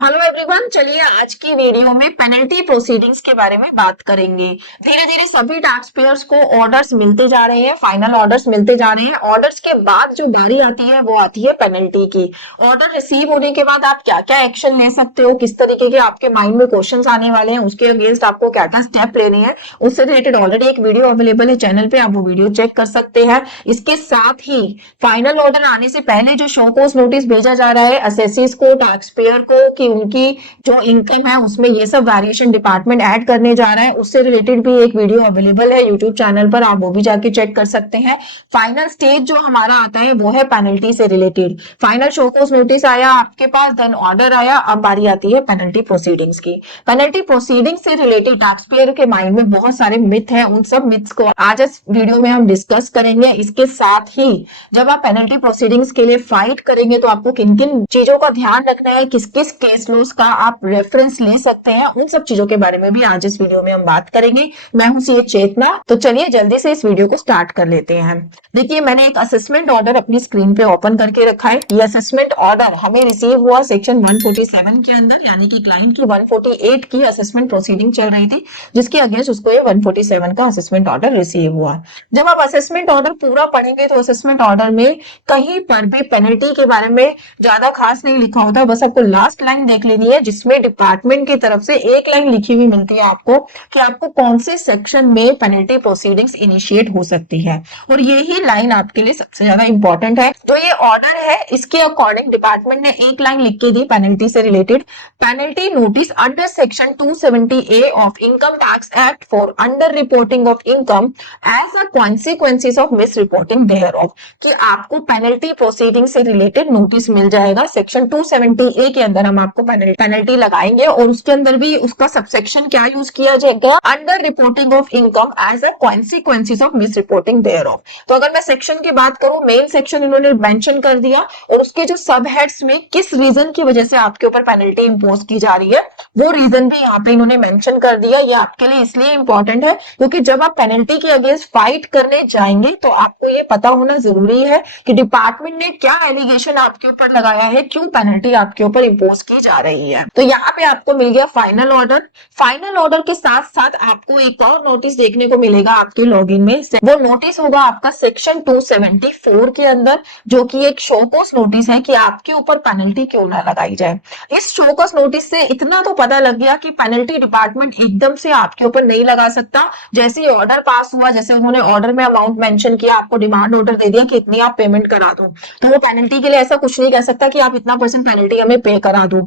Hello everyone, चलिए आज की वीडियो में पेनल्टी प्रोसीडिंग्स के बारे में बात करेंगे। धीरे धीरे सभी टैक्स पेयर्स को ऑर्डर्स मिलते जा रहे हैं, फाइनल ऑर्डर्स मिलते जा रहे हैं। ऑर्डर्स के बाद जो बारी आती है वो आती है पेनल्टी की। ऑर्डर रिसीव होने के बाद आप क्या क्या एक्शन ले सकते हो, किस तरीके के आपके माइंड में क्वेश्चंस आने वाले हैं, उसके अगेंस्ट आपको क्या क्या स्टेप लेने हैं, उससे रिलेटेड ऑलरेडी एक वीडियो अवेलेबल है चैनल पे, आप वो वीडियो चेक कर सकते हैं। इसके साथ ही फाइनल ऑर्डर आने से पहले जो शो कॉज नोटिस भेजा जा रहा है असेसीज को, टैक्स पेयर को, कि उनकी जो इनकम है उसमें ये सब वेरिएशन डिपार्टमेंट ऐड करने जा रहा है, उससे रिलेटेड भी एक वीडियो अवेलेबल है यूट्यूब चैनल पर, आप वो भी जाके चेक कर सकते हैं। फाइनल स्टेज जो हमारा आता है वो है पेनल्टी से related. Final show cause notice आया आपके पास, देन ऑर्डर आया, अब बारी आती है पेनल्टी प्रोसीडिंग्स की। पेनल्टी प्रोसीडिंग्स से रिलेटेड टैक्स पेयर के माइंड में बहुत सारे मिथ है, उन सब मिथ्स को आज इस वीडियो में हम डिस्कस करेंगे। इसके साथ ही जब आप पेनल्टी प्रोसीडिंग्स के लिए फाइट करेंगे तो आपको किन किन चीजों का ध्यान रखना है, किस किस केस लॉस का आप रेफरेंस ले सकते हैं, उन सब चीजों के बारे में भी आज इस वीडियो में हम बात करेंगे। मैं हूं सी चेतना, तो चलिए जल्दी से इस वीडियो को स्टार्ट कर लेते हैं। देखिए, मैंने एक असेसमेंट ऑर्डर अपनी स्क्रीन पे ओपन करके रखा है। ये असेसमेंट ऑर्डर हमें रिसीव हुआ सेक्शन 147 के अंदर, यानी कि क्लाइंट की 148 की असेसमेंट प्रोसीडिंग चल रही थी, जिसके अगेंस्ट उसको ये 147 का असेसमेंट ऑर्डर रिसीव हुआ। जब आप असेसमेंट ऑर्डर पूरा पढ़ेंगे तो असेसमेंट ऑर्डर में कहीं पर भी पेनल्टी के बारे में ज्यादा खास नहीं लिखा होता, बस आपको लास्ट लाइन देख लेनी है जिसमें डिपार्टमेंट की तरफ से एक लाइन लिखी हुई मिलती है आपको कि आपको कौन से सेक्शन में पेनल्टी प्रोसीडिंग्स इनिशिएट हो सकती है, और यही लाइन आपके लिए सबसे ज्यादा इंपॉर्टेंट है। जो ये ऑर्डर है इसके अकॉर्डिंग डिपार्टमेंट ने एक लाइन लिख के दी पेनल्टी से related, penalty notice under section 270A of income tax act for under reporting of income as a consequences of misreporting thereof, कि आपको पेनल्टी प्रोसीडिंग से रिलेटेड नोटिस मिल जाएगा। सेक्शन 270A के अंदर हम आपको पेनल्टी लगाएंगे, और उसके अंदर भी उसका सबसेक्शन क्या यूज किया जाएगा, under reporting of income as a consequences of misreporting thereof. तो अगर मैं सेक्शन की बात करूं, मेन सेक्शन इन्होंने मेंशन कर दिया, और उसके जो सब हेड्स में किस रीजन की वजह से आपके ऊपर पेनल्टी इंपोज की जा रही है वो रीजन भी यहाँ पे इन्होंने मेंशन कर दिया। ये आपके लिए इसलिए इंपॉर्टेंट है क्योंकि जब आप पेनल्टी के अगेंस्ट फाइट करने जाएंगे तो आपको ये पता होना जरूरी है कि डिपार्टमेंट ने क्या एलिगेशन आपके ऊपर लगाया है, क्यों पेनल्टी आपके ऊपर इंपोज की जा रही है। तो यहाँ पे आपको मिल गया फाइनल ऑर्डर। फाइनल ऑर्डर के साथ साथ आपको एक और नोटिस देखने को मिलेगा आपके लॉगिन में, वो नोटिस होगा आपका सेक्शन 274 के अंदर, जो कि एक शो कॉज नोटिस है कि आपके ऊपर पेनल्टी क्यों ना लगाई जाए। इस शो कॉज नोटिस से इतना तो पता लग गया कि पेनल्टी डिपार्टमेंट एकदम से आपके ऊपर नहीं लगा सकता। जैसे ऑर्डर पास हुआ, जैसे उन्होंने ऑर्डर में अमाउंट मेंशन किया, आपको डिमांड ऑर्डर दे दिया कि इतनी आप पेमेंट करा दो, तो वो पेनल्टी के लिए ऐसा कुछ नहीं कह सकता कि आप इतना % पेनल्टी हमें पे करा दो।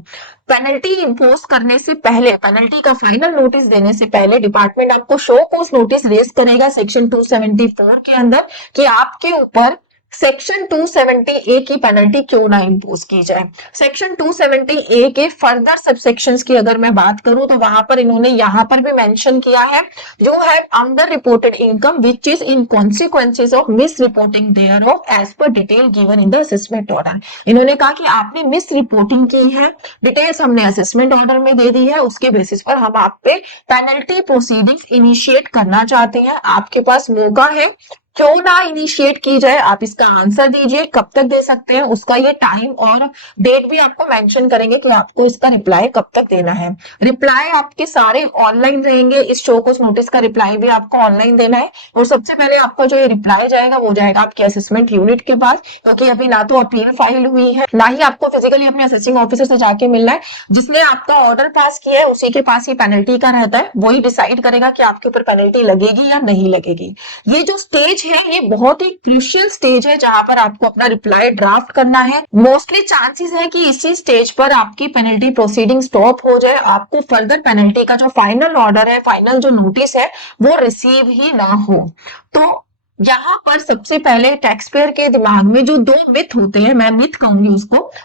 पेनल्टी इंपोज करने से पहले, पेनल्टी का फाइनल नोटिस देने से पहले डिपार्टमेंट आपको शो कॉज नोटिस रेज करेगा सेक्शन 274 के अंदर कि आपके ऊपर सेक्शन 270A की पेनल्टी क्यों ना इंपोज की जाए। सेक्शन 270A के फर्दर सबसेक्शंस की अगर मैं बात करूं तो वहां पर इन्होंने यहां पर भी मेंशन किया है, जो है under reported income which is in consequences of misreporting thereof as per detail given in the assessment order. इन्होंने कहा कि आपने मिस रिपोर्टिंग की है, डिटेल्स हमने असेसमेंट ऑर्डर में दे दी है, उसके बेसिस पर हम आप पे पेनल्टी प्रोसीडिंग्स इनिशिएट करना चाहते हैं। आपके पास मौका है, क्यों ना इनिशिएट की जाए। आप इसका आंसर दीजिए, कब तक दे सकते हैं उसका ये टाइम और डेट भी आपको मेंशन करेंगे कि आपको इसका रिप्लाई कब तक देना है। रिप्लाई आपके सारे ऑनलाइन रहेंगे, इस शो कॉज नोटिस का रिप्लाई भी आपको ऑनलाइन देना है, और सबसे पहले आपका जो ये रिप्लाई जाएगा वो जाएगा आपके असेसमेंट यूनिट के पास, क्योंकि अभी ना तो अपील फाइल हुई है, ना ही आपको फिजिकली अपने असेसिंग ऑफिसर से जाके मिलना है। जिसने आपका ऑर्डर पास किया है उसी के पास ही पेनल्टी का रहता है, वही डिसाइड करेगा कि आपके ऊपर पेनल्टी लगेगी या नहीं लगेगी। ये जो स्टेज है ये बहुत ही क्रूशियल स्टेज है जहां पर आपको अपना रिप्लाई ड्राफ्ट करना है। मोस्टली चांसेस है कि इसी स्टेज पर आपकी पेनल्टी प्रोसीडिंग स्टॉप हो जाए, आपको फर्दर पेनल्टी का जो फाइनल ऑर्डर है, फाइनल जो नोटिस है वो रिसीव ही ना हो। तो यहाँ पर सबसे पहले टैक्स पेयर के दिमाग में जो दो मिथ होते हैं, मैं मिथ कहूंगी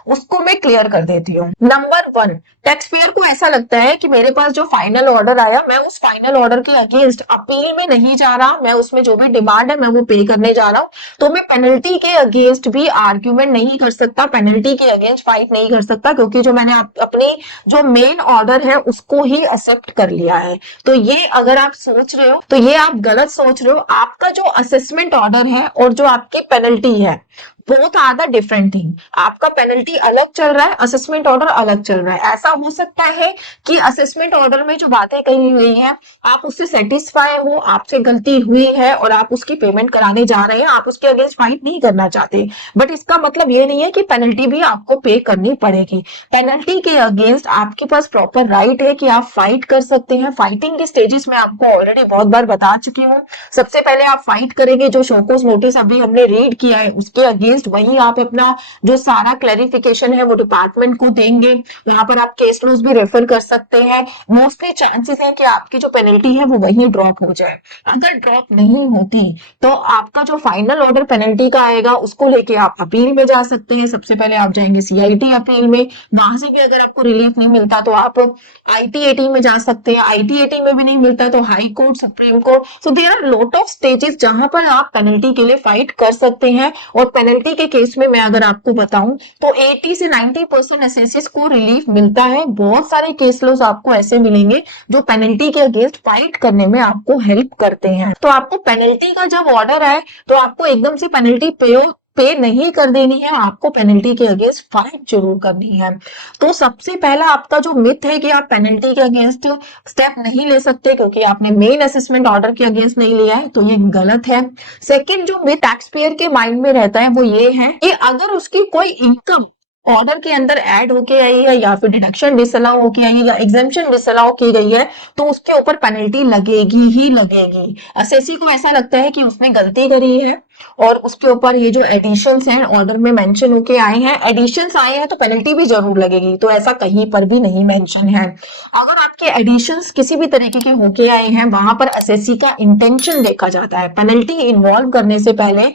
उसको मैं क्लियर कर देती हूँ। नंबर 1, टैक्स पेयर को ऐसा लगता है कि मेरे पास जो फाइनल ऑर्डर आया, मैं उस फाइनल ऑर्डर के अगेंस्ट अपील में नहीं जा रहा, मैं उसमें जो भी डिमांड है मैं वो पे करने जा रहा हूँ, तो मैं पेनल्टी के अगेंस्ट भी आर्ग्यूमेंट नहीं कर सकता, पेनल्टी के अगेंस्ट फाइट नहीं कर सकता, क्योंकि जो मैंने अपनी जो मेन ऑर्डर है उसको ही एक्सेप्ट कर लिया है। तो ये अगर आप सोच रहे हो तो ये आप गलत सोच रहे हो। आपका जो असेसमेंट ऑर्डर है और जो आपकी पेनल्टी है both are the different thing. आपका पेनल्टी अलग चल रहा है, असेसमेंट ऑर्डर अलग चल रहा है। ऐसा हो सकता है कि असेसमेंट ऑर्डर में जो बातें कही हुई है आप उससे सेटिस्फाई हो, आपसे गलती हुई है और आप उसकी पेमेंट कराने जा रहे हैं, आप उसके अगेंस्ट फाइट नहीं करना चाहते, बट इसका मतलब ये नहीं है कि पेनल्टी भी आपको पे करनी पड़ेगी। पेनल्टी के अगेंस्ट आपके पास प्रॉपर राइट है कि आप फाइट कर सकते हैं। फाइटिंग के स्टेजेस में आपको ऑलरेडी बहुत बार बता चुकी हूँ। सबसे पहले आप फाइट करेंगे, जो शोकॉज नोटिस अभी हमने रीड किया है उसके अगेंस्ट, वहीं आप अपना जो सारा क्लैरिफिकेशन है वो डिपार्टमेंट को देंगे। वहां पर आप केस लॉज भी रेफर कर सकते हैं। मोस्टली चांसेस है कि आपकी जो पेनल्टी है वो वहीं ड्रॉप हो जाए। अगर ड्रॉप नहीं होती तो आपका जो फाइनल ऑर्डर पेनल्टी का आएगा उसको लेके आप अपील में जा सकते हैं। सबसे पहले आप जाएंगे सीआईटी अपील में, वहां से भी अगर आपको रिलीफ नहीं मिलता तो आप आईटीएटी में जा सकते हैं। आईटीएटी में भी नहीं मिलता तो high court, supreme court. So there are lot of stages जहां पर आप पेनल्टी के लिए फाइट कर सकते हैं। और पेनल्टी के केस में मैं अगर आपको बताऊं तो 80 से 90% एसएससीज को रिलीफ मिलता है। बहुत सारे केस लॉज आपको ऐसे मिलेंगे जो पेनल्टी के अगेंस्ट फाइट करने में आपको हेल्प करते हैं। तो आपको पेनल्टी का जब ऑर्डर आए तो आपको एकदम से पेनल्टी पे नहीं कर देनी है, आपको पेनल्टी के अगेंस्ट फाइट जरूर करनी है। तो सबसे पहला आपका जो मिथ है कि आप पेनल्टी के अगेंस्ट स्टेप नहीं ले सकते क्योंकि आपने मेन असेसमेंट ऑर्डर के अगेंस्ट नहीं लिया है, तो ये गलत है। सेकंड जो मिथ टैक्स पेयर के माइंड में रहता है वो ये है कि अगर उसकी कोई इनकम ऑर्डर के अंदर ऐड होके आई है या फिर डिडक्शन डिसअलाउ होके आई है या एग्जेम्पशन डिसअलाउ की गई है तो उसके ऊपर पेनल्टी लगेगी ही लगेगी। एसएससी को ऐसा लगता है कि उसने गलती करी है और उसके ऊपर ये जो एडिशंस हैं ऑर्डर में मेंशन होके आए हैं, एडिशंस आए हैं तो पेनल्टी भी जरूर लगेगी, तो ऐसा कहीं पर भी नहीं मेंशन है। अगर आपके एडिशंस किसी भी तरीके के होके आए हैं वहां पर एसएससी का इंटेंशन देखा जाता है। पेनल्टी इन्वॉल्व करने से पहले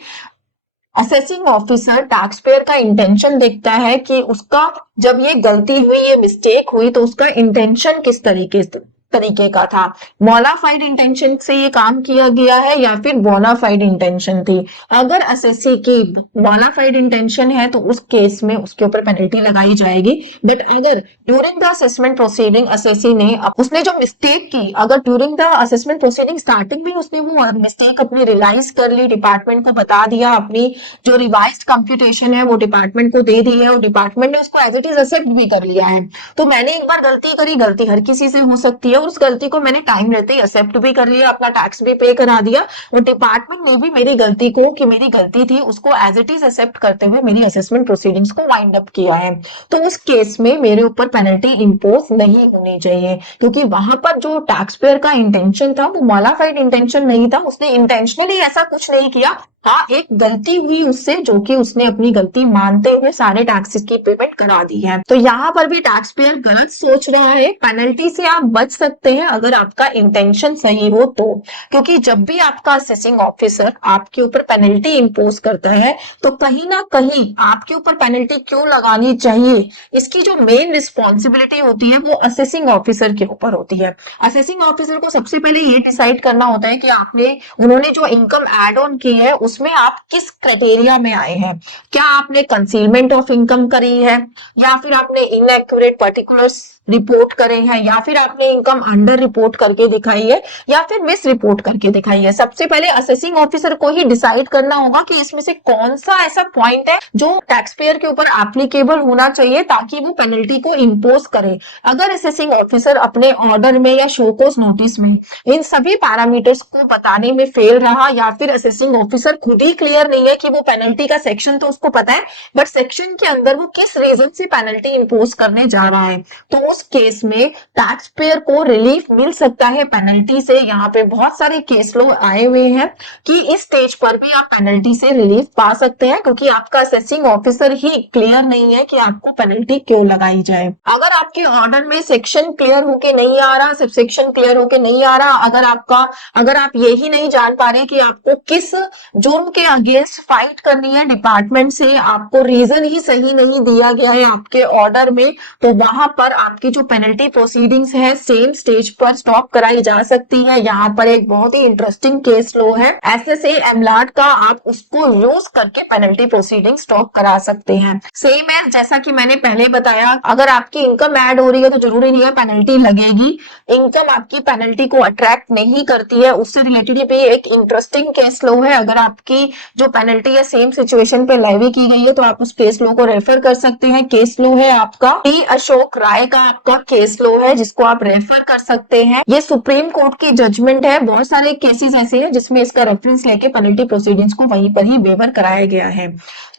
असेसिंग ऑफिसर टैक्स पेयर का इंटेंशन देखता है कि उसका जब ये गलती हुई, ये मिस्टेक हुई तो उसका इंटेंशन किस तरीके का था। मोनाफाइड इंटेंशन से ये काम किया गया है या फिर बोनाफाइड इंटेंशन थी। अगर एसएससी की बोनाफाइड इंटेंशन है तो उस केस में उसके ऊपर पेनल्टी लगाई जाएगी। बट अगर during the assessment proceeding SSC ने उसने जो मिस्टेक की, अगर during the assessment proceeding starting में उसने वो मिस्टेक अपनी रियलाइज कर ली, डिपार्टमेंट को बता दिया, अपनी जो रिवाइज्ड कंप्यूटेशन है वो डिपार्टमेंट को दे दी है और डिपार्टमेंट ने उसको एज इट इज एक्सेप्ट भी कर लिया है, तो मैंने एक बार गलती करी, गलती हर किसी से हो सकती है, उस गलती को मैंने टाइम रहते ही एक्सेप्ट भी कर लिया, अपना टैक्स भी पे करा दिया और डिपार्टमेंट ने भी मेरी गलती को कि मेरी गलती थी उसको एज इट इज एक्सेप्ट करते हुए मेरी असेसमेंट प्रोसीडिंग्स को वाइंड अप किया है, तो उस केस में मेरे ऊपर पेनल्टी इंपोज नहीं होनी चाहिए क्योंकि वहां पर जो टैक्स पेयर का इंटेंशन था वो मॉडिफाइड इंटेंशन नहीं था। उसने इंटेंशनली ऐसा कुछ नहीं किया, हाँ एक गलती हुई उससे जो कि उसने अपनी गलती मानते हुए सारे टैक्सेस की पेमेंट करा दी है। तो यहाँ पर भी टैक्स पेयर गलत सोच रहा है। पेनल्टी से आप बच सकते हैं अगर आपका इंटेंशन सही हो तो, क्योंकि जब भी आपका असेसिंग ऑफिसर आपके ऊपर पेनल्टी इंपोज करता है तो कहीं ना कहीं आपके ऊपर पेनल्टी क्यों लगानी चाहिए, इसकी जो मेन रिस्पॉन्सिबिलिटी होती है वो असेसिंग ऑफिसर के ऊपर होती है। असेसिंग ऑफिसर को सबसे पहले ये डिसाइड करना होता है कि उन्होंने जो इनकम एड ऑन की है उसमें आप किस क्राइटेरिया में आए हैं। क्या आपने कंसीलमेंट ऑफ इनकम करी है या फिर आपने इनएक्यूरेट पर्टिकुलर्स रिपोर्ट करे हैं या फिर आपने इनकम अंडर रिपोर्ट करके दिखाई है या फिर मिस रिपोर्ट करके दिखाई है। सबसे पहले असेसिंग ऑफिसर को ही डिसाइड करना होगा कि इसमें से कौन सा ऐसा पॉइंट है जो टैक्स पेयर के ऊपर एप्लीकेबल होना चाहिए ताकि वो पेनल्टी को इंपोज करे। अगर असेसिंग ऑफिसर अपने ऑर्डर में या शोकॉज नोटिस में इन सभी पैरामीटर्स को बताने में फेल रहा या फिर असेसिंग ऑफिसर खुद ही क्लियर नहीं है कि वो पेनल्टी का सेक्शन तो उसको पता है बट सेक्शन के अंदर वो किस रीजन से पेनल्टी इंपोज करने जा रहा है, तो उस केस में टैक्स पेयर को रिलीफ मिल सकता है पेनल्टी से। यहाँ पे बहुत सारे केस लो आए हुए हैं कि इस स्टेज पर भी आप पेनल्टी से रिलीफ पा सकते हैं क्योंकि आपका असेसिंग ऑफिसर ही क्लियर नहीं है कि आपको पेनल्टी क्यों लगाई जाए। अगर आपके ऑर्डर में सेक्शन क्लियर होके नहीं आ रहा, सब सेक्शन क्लियर होके नहीं आ रहा, अगर आप यही नहीं जान पा रहे कि आपको किस जुर्म के अगेंस्ट फाइट करनी है डिपार्टमेंट से, आपको रीजन ही सही नहीं दिया गया है आपके ऑर्डर में, तो वहां पर आपकी जो पेनल्टी प्रोसीडिंग्स है सेम स्टेज पर स्टॉप कराई जा सकती है। यहाँ पर एक बहुत ही इंटरेस्टिंग केस लो है एसएसए एमलाट का, आप उसको यूज करके पेनल्टी प्रोसीडिंग स्टॉप करा सकते हैं। सेम है जैसा कि मैंने पहले बताया, अगर आपकी इनकम ऐड हो रही है तो जरूरी नहीं है पेनल्टी लगेगी। इनकम आपकी पेनल्टी को अट्रैक्ट नहीं करती है, उससे रिलेटेड भी एक इंटरेस्टिंग केस लो है। अगर आप आपकी जो पेनल्टी है सेम सिचुएशन पे लेवी की गई है, तो आप उस केस लो को रेफर कर सकते हैं। केस लो है आपका टी अशोक राय का आपका केस लो है, जिसको आप रेफर कर सकते हैं। ये सुप्रीम कोर्ट की जजमेंट है। बहुत सारे केसेस ऐसे हैं जिसमें इसका रेफरेंस लेके पेनल्टी प्रोसीडिंग्स को वहीं पर ही वेवर कराया गया है।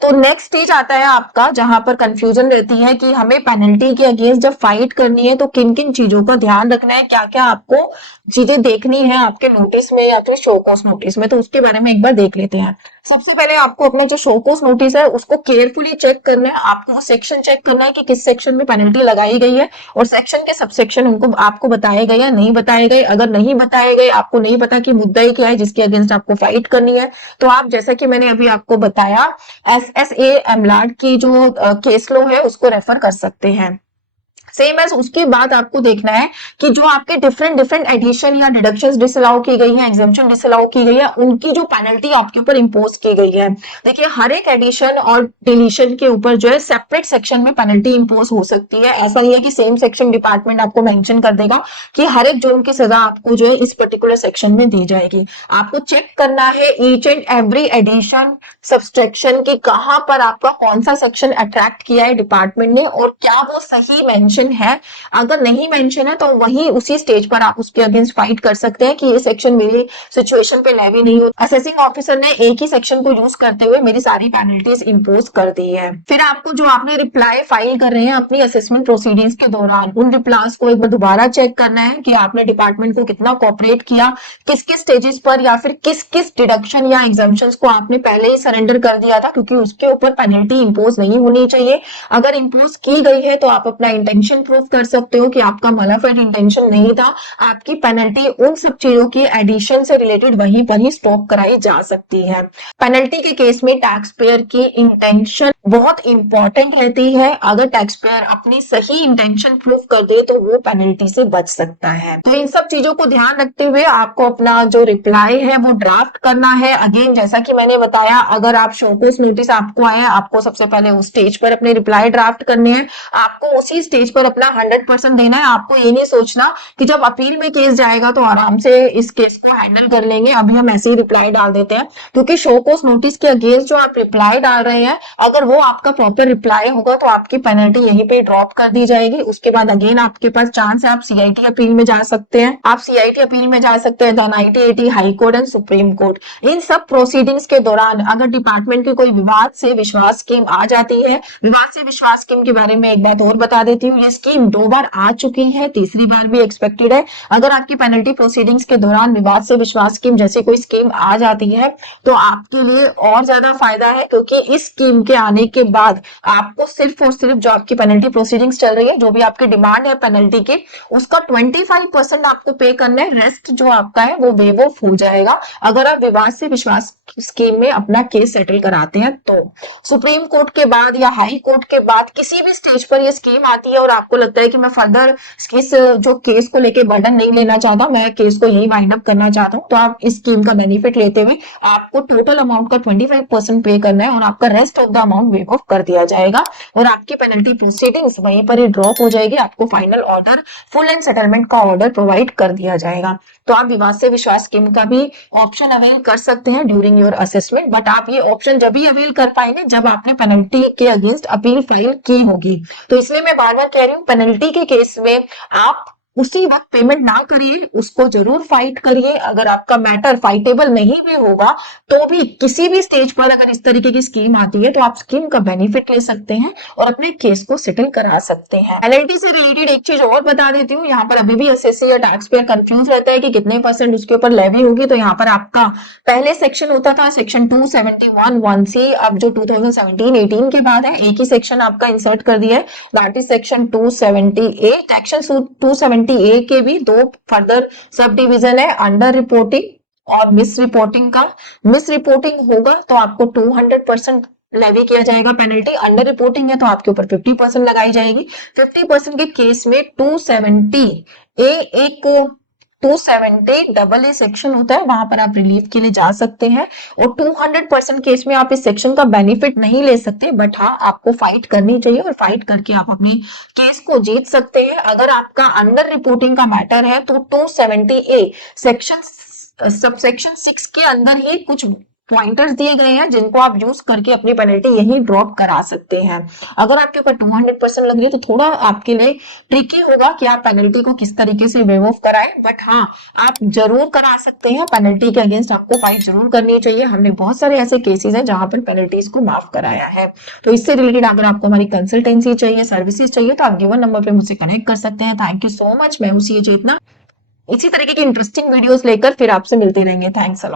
तो नेक्स्ट स्टेज आता है आपका जहां पर कंफ्यूजन रहती है कि हमें पेनल्टी के अगेंस्ट जब फाइट करनी है तो किन किन चीजों का ध्यान रखना है, क्या क्या आपको चीजें देखनी है आपके नोटिस में या फिर शो कॉज नोटिस में। तो उसके बारे में एक बार देख लेते हैं। सबसे पहले आपको अपना जो शो कॉज नोटिस है उसको केयरफुली चेक करना है। आपको वो सेक्शन चेक करना है कि किस सेक्शन में पेनल्टी लगाई गई है और सेक्शन के सब सेक्शन उनको आपको बताए गए या नहीं बताए गए। अगर नहीं बताए गए, आपको नहीं पता कि मुद्दा क्या है जिसके अगेंस्ट आपको फाइट करनी है, तो आप जैसा कि मैंने अभी आपको बताया SSA एमलाड की जो केस लो है उसको रेफर कर सकते हैं। सेम एज उसके बाद आपको देखना है कि जो आपके डिफरेंट एडिशन या डिडक्शंस डिसअलाउ की गई है, एग्जेम्पशन डिसअलाउ की गई है, उनकी जो पेनल्टी आपके ऊपर इंपोज की गई है। देखिए हर एक एडिशन और डिलीशन के ऊपर जो है सेपरेट सेक्शन में पेनल्टी इंपोज हो सकती है। ऐसा नहीं है कि सेम सेक्शन डिपार्टमेंट आपको मेंशन कर देगा कि हर एक जुर्म की सजा आपको जो है इस पर्टिकुलर सेक्शन में दी जाएगी। आपको चेक करना है each and every addition subtraction की कहां पर आपका कौन सा सेक्शन अट्रैक्ट किया है डिपार्टमेंट ने और क्या वो सही मेंशन है। अगर नहीं मेंशन है तो वही उसी स्टेज पर आप उसके अगेंस्ट फाइट कर सकते हैं कि ये सेक्शन मेरी सिचुएशन पे लेवी नहीं हो। असेसिंग ऑफिसर ने एक ही सेक्शन को यूज करते हुए मेरी सारी पेनल्टीज इंपोज कर दी है। फिर आपको जो आपने रिप्लाई फाइल कर रहे हैं अपनी असेसमेंट प्रोसीडिंग्स के दौरान, उन रिप्लाईज को एक बार दोबारा चेक करना है कि आपने डिपार्टमेंट को कितना कोऑपरेट किया, किस किस स्टेजेस पर या फिर किस किस डिडक्शन या एग्जाम्पशंस को आपने पहले ही सरेंडर कर दिया था, क्योंकि उसके ऊपर पेनल्टी इंपोज नहीं होनी चाहिए। अगर इंपोज की गई है तो आप अपना इंटेंशन प्रूफ कर सकते हो कि आपका मलाफाइड इंटेंशन नहीं था। आपकी पेनल्टी उन सब चीजों की एडिशन से रिलेटेड वहीं पर ही स्टॉप कराई जा सकती है। पेनल्टी के केस में टैक्स पेयर की इंटेंशन बहुत इंपॉर्टेंट रहती है। अगर टैक्स पेयर अपनी सही इंटेंशन प्रूफ कर दे तो वो पेनल्टी से बच सकता है। तो इन सब चीजों को ध्यान रखते हुए आपको अपना जो रिप्लाई है वो ड्राफ्ट करना है। अगेन जैसा कि मैंने बताया, अगर आप शोकॉज नोटिस आपको आया, आपको सबसे पहले उस स्टेज पर अपने रिप्लाई ड्राफ्ट करने हैं। आपको उसी स्टेज पर अपना 100% देना है। आपको ये नहीं सोचना कि जब अपील में केस जाएगा तो आराम से इस केस को हैंडल कर लेंगे, अभी हम ऐसे ही रिप्लाई डाल देते हैं। क्योंकि शो कॉज नोटिस के अगेंस्ट जो आप रिप्लाई डाल रहे हैं, अगर वो आपका प्रॉपर रिप्लाई होगा तो आपकी पेनल्टी यहीं पे ड्रॉप कर दी जाएगी। उसके बाद अगेन आपके पास चांस है, आप CIT अपील में जा सकते हैं। आप CIT अपील में जा सकते हैं, then ITAT, high court and supreme court. इन सब प्रोसीडिंग्स के दौरान अगर डिपार्टमेंट की कोई विवाद से विश्वास स्कीम आ जाती है, विवाद से विश्वास स्कीम के बारे में एक बात और बता देती हूँ, ये स्कीम 2 बार आ चुकी है, तीसरी बार भी एक्सपेक्टेड है। अगर आपकी पेनल्टी प्रोसीडिंग्स के दौरान विवाद से विश्वास स्कीम जैसी कोई स्कीम आ जाती है तो आपके लिए और ज्यादा फायदा है, क्योंकि इस स्कीम के आने के बाद आपको सिर्फ और सिर्फ जो आपकी पेनल्टी प्रोसीडिंग्स चल रही है, जो भी आपकी डिमांड है पेनल्टी की, उसका 25% आपको पे करना है। रेस्ट जो आपका है वो वेव ऑफ हो जाएगा अगर आप विवाद से विश्वास स्कीम में अपना केस सेटल कराते हैं। तो सुप्रीम कोर्ट के बाद या हाई कोर्ट के बाद किसी भी स्टेज पर ये स्कीम आती है और आपको लगता है कि मैं फर्दर इस जो केस को लेके बर्डन नहीं लेना चाहता, मैं केस को यही वाइंड अप करना चाहता हूं, तो आप इस स्कीम का बेनिफिट लेते हुए आपको टोटल अमाउंट का 25% पे करना है और आपका rest of the amount wave of कर दिया जाएगा और आपकी पेनल्टी प्रोसीडिंग्स वहीं पर ही ड्रॉप हो जाएगी। आपको final order, full and settlement का ऑर्डर प्रोवाइड कर दिया जाएगा। तो आप विवाद से विश्वास स्कीम का भी ऑप्शन अवेल कर सकते हैं ड्यूरिंग योर असेसमेंट, बट आप ये ऑप्शन जब भी अवेल कर पाएंगे जब आपने पेनल्टी के अगेंस्ट अपील फाइल की होगी। तो इसलिए मैं बार बार कह रही हूँ, पेनल्टी के केस में आप उसी वक्त पेमेंट ना करिए, उसको जरूर फाइट करिए। अगर आपका मैटर फाइटेबल नहीं भी होगा तो भी किसी भी स्टेज पर अगर इस तरीके की स्कीम आती है तो आप स्कीम का बेनिफिट ले सकते हैं और अपने केस को सेटल करा सकते हैं। पेनल्टी से रिलेटेड एक चीज और बता देती हूँ, यहाँ पर अभी भी एसएससी या टैक्स पेयर कंफ्यूज रहता है कि कितने % उसके ऊपर लेवी होगी। तो यहाँ पर आपका पहले सेक्शन होता था सेक्शन 271(1)(c), अब जो 2017-18 के बाद है एक ही सेक्शन आपका इंसर्ट कर दिया है, that is section 270A। Section 270A के भी 2 फर्दर सब डिवीजन है, अंडर रिपोर्टिंग और मिस रिपोर्टिंग का। मिस रिपोर्टिंग होगा तो आपको 200% लेवी किया जाएगा पेनल्टी, अंडर रिपोर्टिंग है तो आपके ऊपर 50% लगाई जाएगी। 50% के केस में 270A एक 270AA सेक्शन होता है, वहां पर आप रिलीफ के लिए जा सकते हैं और 200% केस में आप इस सेक्शन का बेनिफिट नहीं ले सकते, बट हाँ आपको फाइट करनी चाहिए और फाइट करके आप अपने केस को जीत सकते हैं। अगर आपका अंडर रिपोर्टिंग का मैटर है तो 270A सेक्शन सबसेक्शन 6 के अंदर ही कुछ पॉइंटर्स दिए गए हैं जिनको आप यूज करके अपनी पेनल्टी यही ड्रॉप करा सकते हैं। अगर आपके ऊपर 200% लग रही है तो थोड़ा आपके लिए ट्रिकी होगा कि आप पेनल्टी को किस तरीके से वेव ऑफ कराएं, बट हाँ आप जरूर करा सकते हैं। पेनल्टी के अगेंस्ट आपको फाइट जरूर करनी चाहिए। हमने बहुत सारे ऐसे केसेस हैं जहां पर पेनल्टीज को माफ कराया है। तो इससे रिलेटेड अगर आपको हमारी कंसल्टेंसी चाहिए, सर्विसेज चाहिए, तो आप गिवन नंबर पे मुझसे कनेक्ट कर सकते हैं। Thank you so much. मैं हूं CA चेतना। इसी तरीके की इंटरेस्टिंग वीडियोस लेकर फिर आपसे मिलते रहेंगे। Thanks a lot.